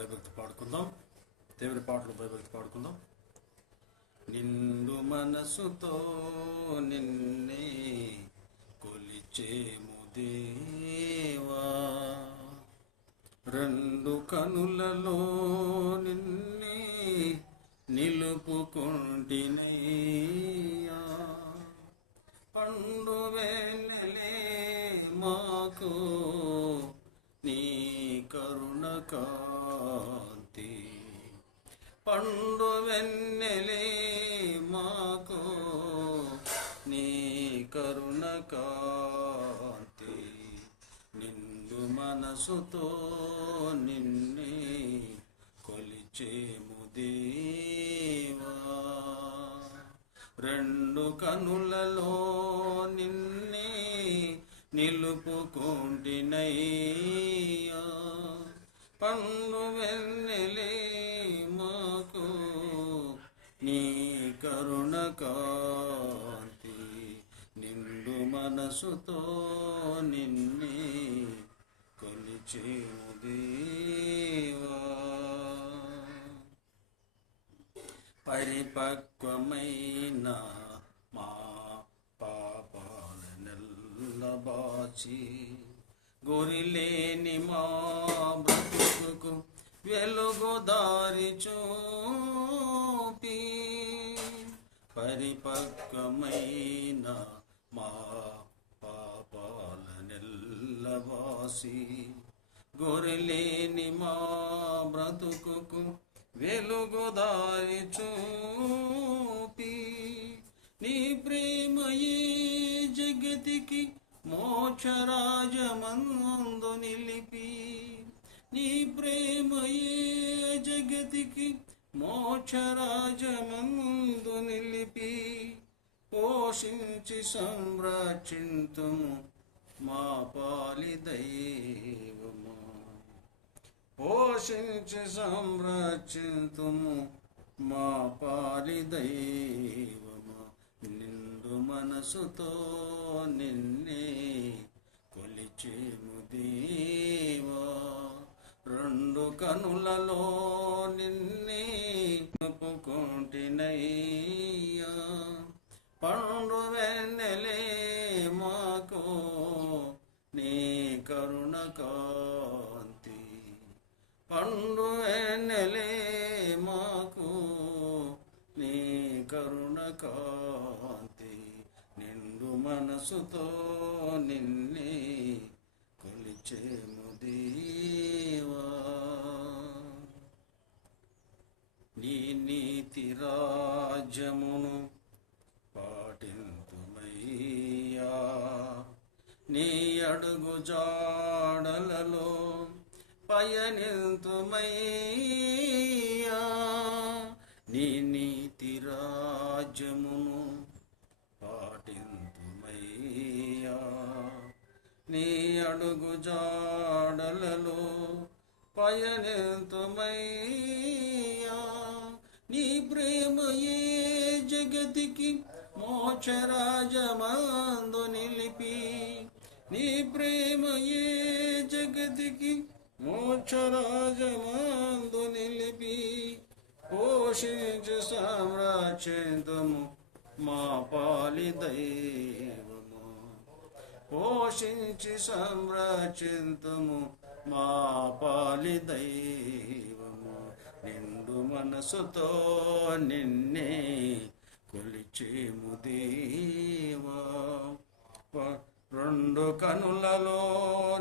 భయభక్తి పాడుకుందాం. దేవుని పాటలు భయభక్తి పాడుకుందాం. నిండు మనసుతో నిన్నే కొలిచేము దేవా, రెండు కనులలో నిన్నే నిలుపుకుంటినయ్యా. పండు వెన్నెలే మాకు నీ కరుణ కాంతి, పండు వెన్నెలే మాకు నీ కరుణ కాంతి. నిండు మనసుతో నిన్నే కొలిచేము దేవా, రెండు కనులలో నిన్నే నిలుపుకుంటినయ్యా. పండు వెన్నెలే మాకు నీ కరుణ కాంతి, నిండు మనసుతో నిన్నే కొలిచేము దేవా. పరిపక్వమైన మా పాపాలనెల్లబాచి, గొరిలేని మా బ్రతుకుకు వెలుగు దారి చూపి, పరిపక్వమైన మా పాపాలనెల్లబాసి, గొరిలేని మా బ్రతుకుకు వెలుగు దారి చూపి, నీ ప్రేమయే జగతికి మోక్షరాజమందు నిలిపి, నీ ప్రేమయే జగతికి మోక్షరాజమందు నిలిపి, పోషించి సంరక్షింతుము మా పాలి దైవము, పోషించి సంరక్షింతుము మా పాలి దైవము. నిండు మనసుతో నిన్నే కొలిచేము దేవా, రెండు కనులలో నిన్నే నిలుపుకుంటినయ్యా. పండు వెన్నెలే మాకు నీ కరుణ కాంతి, పండు వెన్నెలే మాకు నీ కరుణ కాంతి, నిండు మనసుతో నిన్నే కొలిచేము దేవా. నీ నీతి రాజ్యమును పాటింతుమయ్యా, నీ అడుగు జాడలలో పయనింతుమయ్యా. నీ నీతి రాజ్యమును పాటింతుమయ్యా, నీ అడుగు జాడలలో పయనింతుమయ్యా. నీ ప్రేమయే జగతికి మోక్షరాజమందు నిలిపి, నీ ప్రేమయే జగతికి మోక్షరాజమందు నిలిపి, పోషించి సంరక్షింతుము మా పాలి దైవము, పోషించి సంరక్షింతుము మా పాలి దైవము. నిండు మనసుతో నిన్నే కొలిచేము దేవా, రెండు కనులలో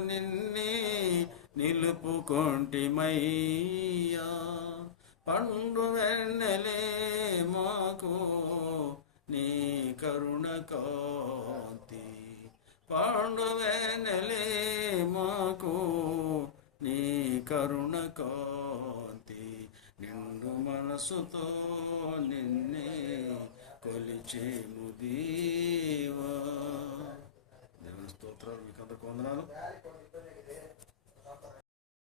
నిన్నే నిలుపుకొంటిమయ్యా. పండు వెన్నెలే మాకు నీ కరుణ కాంతి, పండు వెన్నెలే మాకు నీ కరుణ కాంతి, నిండు మనసుతో నిన్నే కొలిచేము దేవా. దేవుని స్తోత్రాలు, మీకు అందరికీ వందనాలు.